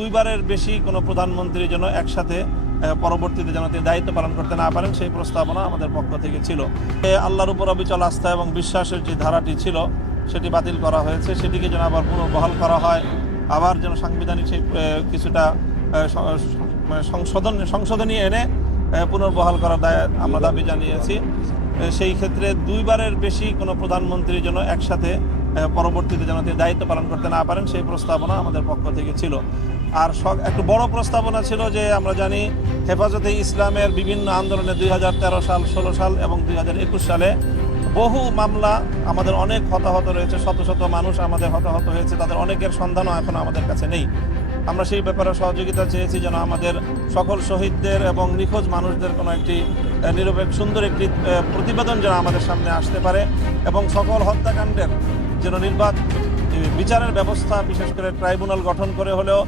দুইবারের বেশি কোনো প্রধানমন্ত্রী যেন একসাথে পরবর্তীতে যেন তিনি দায়িত্ব পালন করতে না পারেন সেই প্রস্তাবনা আমাদের পক্ষ থেকে ছিল। আল্লাহর উপর অবিচল আস্থা এবং বিশ্বাসের যে ধারাটি ছিল সেটি বাতিল করা হয়েছে, সেটিকে যেন আবার পুনর্বহাল করা হয়, আবার যেন সাংবিধানিক সেই কিছুটা সংশোধনী এনে পুনর্বহাল করার আমরা দাবি জানিয়েছি। সেই ক্ষেত্রে দুইবারের বেশি কোনো প্রধানমন্ত্রী যেন একসাথে পরবর্তীতে যেন তিনি দায়িত্ব পালন করতে না পারেন সেই প্রস্তাবনা আমাদের পক্ষ থেকে ছিল। আর একটু বড় প্রস্তাবনা ছিল যে আমরা জানি হেফাজতে ইসলামের বিভিন্ন আন্দোলনে 2013 সাল, 16 সাল এবং 2021 সালে বহু মামলা, আমাদের অনেক হতাহত রয়েছে, শত শত মানুষ আমাদের হতাহত হয়েছে, তাদের অনেকের সন্ধানও এখন আমাদের কাছে নেই। আমরা সেই ব্যাপারে সহযোগিতা চেয়েছি যেন আমাদের সকল শহীদদের এবং নিখোঁজ মানুষদের কোনো একটি নিরপেক্ষ সুন্দর একটি প্রতিবেদন যেন আমাদের সামনে আসতে পারে এবং সকল হত্যাকাণ্ডের যেন বিচারের ব্যবস্থা, বিশেষ করে ট্রাইব্যুনাল গঠন করে হলেও